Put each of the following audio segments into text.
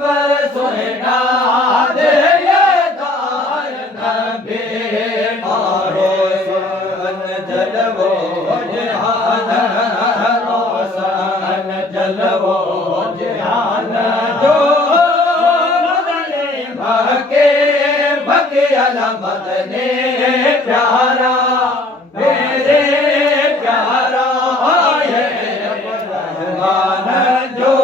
पर सोना दे दार नबी मारो सन जलवो जहान रोशन जलवो जहान जो मदने भके भके अला मदने प्यारा मेरे प्यारा ये रहमान जो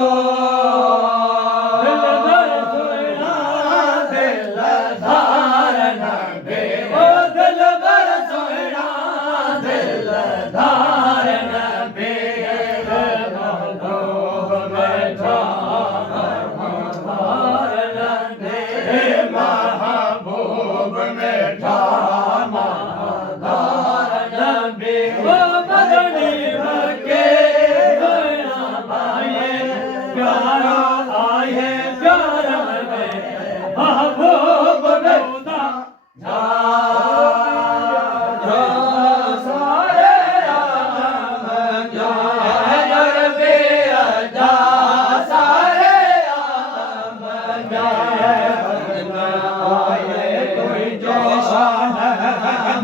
दिलदार नबी ओ दिलबर सोना दिलदार नबी महबूब बैठा महबूब बैठा महदार नबी ओ मदनी भके आए प्यारा आए प्यारा में महबूब बैठा जो सारे आलम जो रबे अजा सारे आलम आए कोई जो शान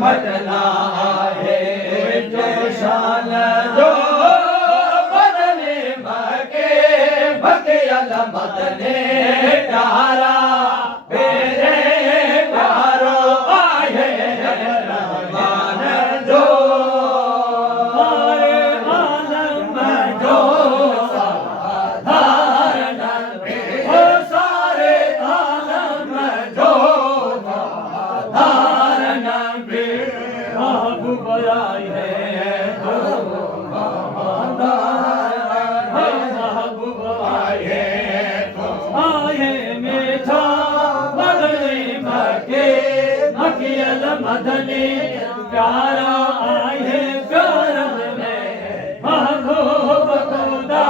मदना आए जो शान जो मदने भके भके अला मदने प्यारा मेरे प्यारो आए रहमान जो सारे आलम जो साधार नबी ओ सारे आलम जो साधार नबी महबूब आए महबूब आए आए मीठा मदनी भके भकियल मदनी प्यारा आए प्यारा में महबूब खुदा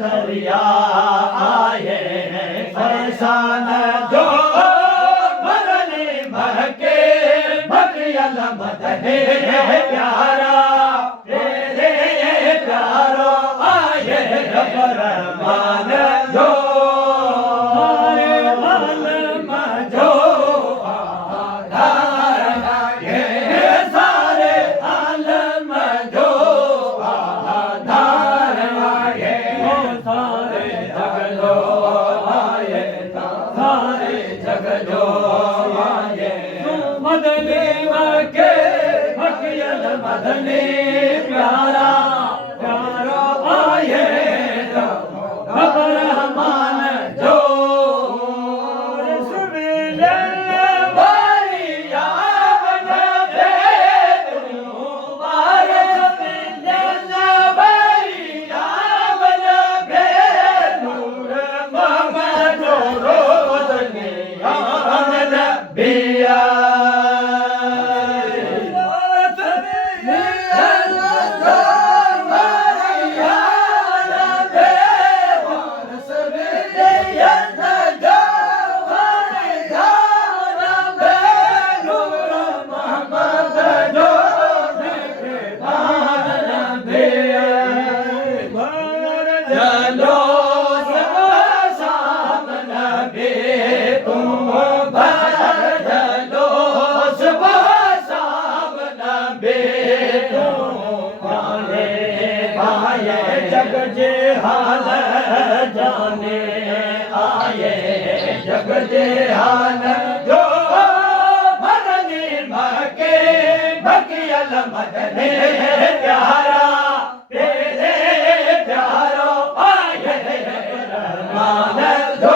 दरिया आए फैसान जो मदने भके भकियल मदने प्यारा तेरे प्यारो आए रहमान जो सारे आलम जो आधार ये सारे आलम जो आधार आए सारे जग जो आए सारे जग जो आए मदने भके भकियल मदने प्यारा प्यारा आए रहमान जो जग जे हाल जाने आए जग जे हाल जो मदनी भके लाल मदने प्यारा तेरे प्यारो आए रहमान जो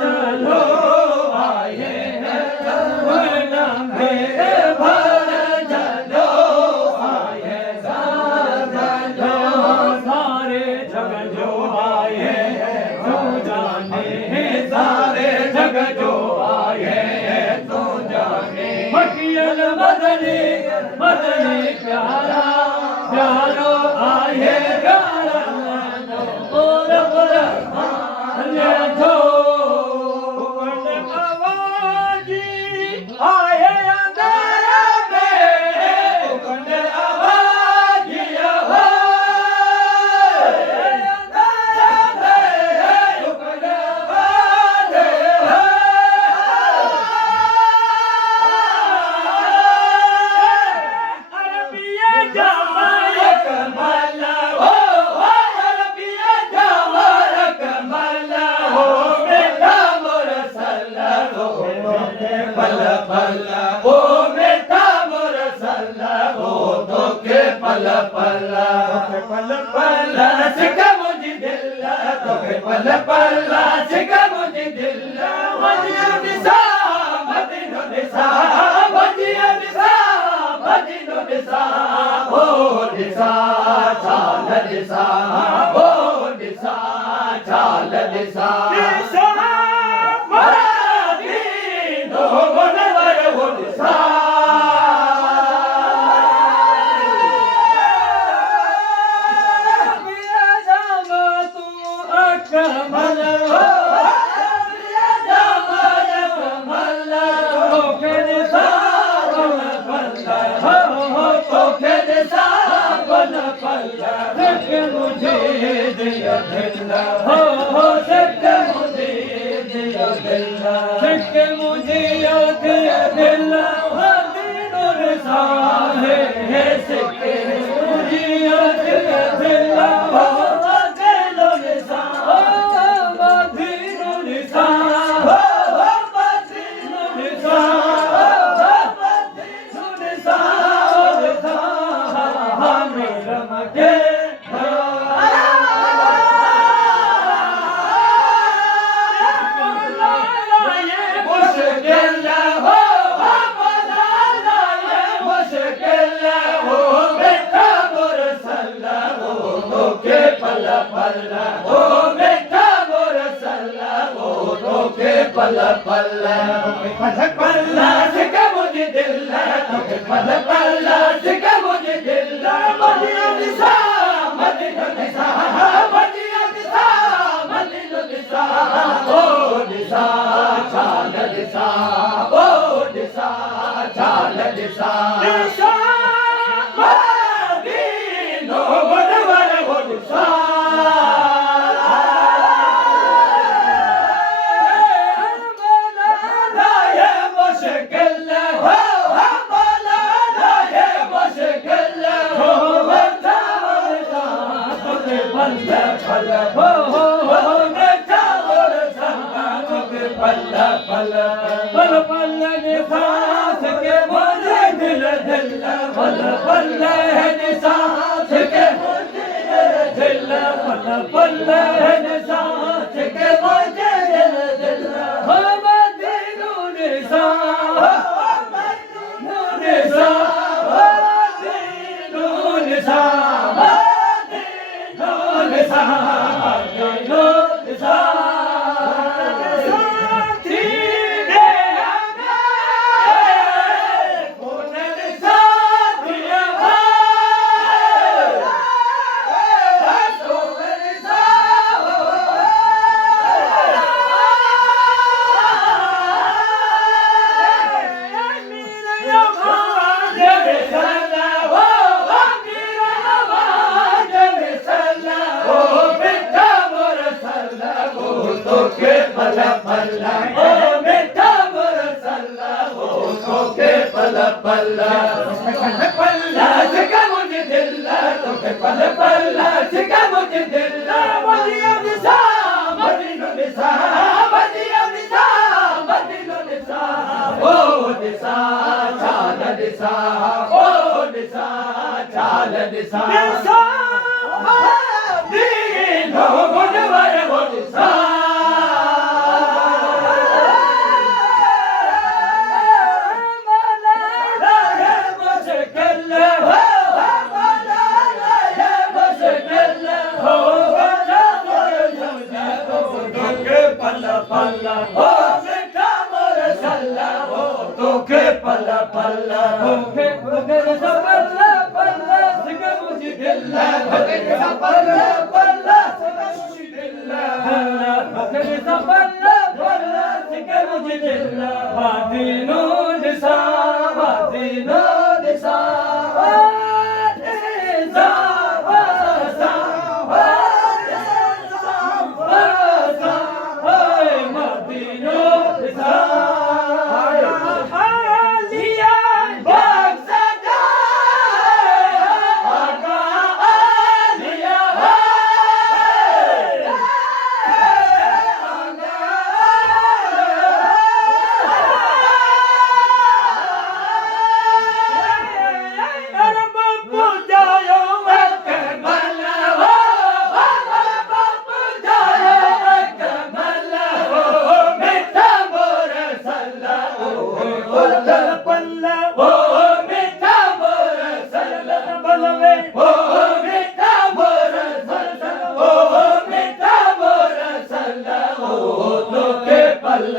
चलो आए जमुना में भर चलो आए जो सारे जग जो आए तो जाने सारे जग जो आए तो जाने मकियल मदनी मदनी प्यारा प्यारो आए प्यारा और जो आवाजी आए अंधेरे में आवाजी पल पल सिका मुझे दिल पल पल सिका मुझे दिल वजिया दिशा मदीनो दिशा वजिया दिशा मदीनो दिशा ओ दिशा चाल दिशा ओ दिशा चाल दिशा दिशा मदीनो मनवर हो दिशा कमल हो जमल कमल हो के सावन पल्ला हो के सावन पल्ला के मुझे दिया दिला हो के मुझे दिया दिला के मुझे दिया दिला हो दिनों रे साहे है सिके मुझे दिया दिला हो पल पल पल सिका मुझे दिल पल पल सिका मुझे दिल मदीना दिशा मदीना दिशा मदीना दिशा मदीना दिशा ओ दिशा चाल दिशा ओ दिशा चाल दिशा दिशा मदीनो मनवर हो दिशा पल पल सांस के मुझे दिल दिल पल पल है सांस के मुझे दिल पल पल है सांस के मुझे दिल दिल हम दिनों ने सा पल्ला पल्ला सिका मुझे दिल तोखे पल पल्ला सिका मुझे दिल मदिया दिशा मदीनो दिशा मदिया दिशा मदीनो दिशा ओ दिशा चाल निसा ओ निसा चाल निसा दीन हो गुणवर हो निसा पल्ला हो बेटा मोर सल्ला हो तोखे पल्ला पल्ला होके पल्ला पल्ला सिक मुझे दिल्ला होके पल्ला पल्ला सिक मुझे दिल्ला होके पल्ला पल्ला सिक मुझे दिल्ला बादीनो दिशा बादीनो दिशा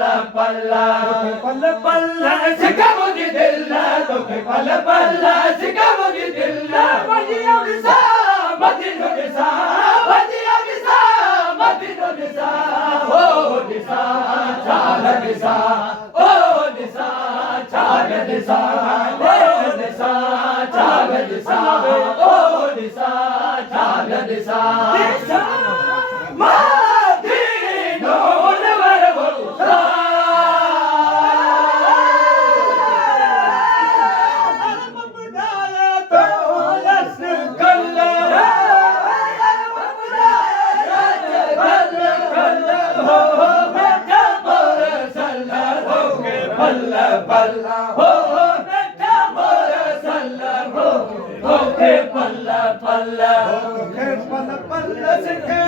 पल्ला पल्ला पल्ला सिका मुझे दिल्ला तोखे पल्ला पल्ला सिका मुझे दिल्ला मदिनो दिशा मदिनो दिशा मदिनो दिशा मदिनो दिशा ओ दिशा चाल दिशा ओ दिशा चाल दिशा ओ दिशा चाल दिशा ओ दिशा चाल दिशा दिशा मदिनो नवर बोलता पल्ला पल्ला हो बेटा मोर सल्ला हो तोखे पल्ला पल्ला तोखे पल्ला पल्ला सिखे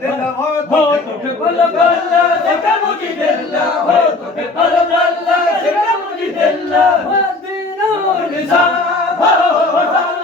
दिल हो तोखे पल्ला पल्ला सिखे मुझे दिल हो तोखे पल्ला पल्ला सिखे मुझे दिल मदीनो निसा हो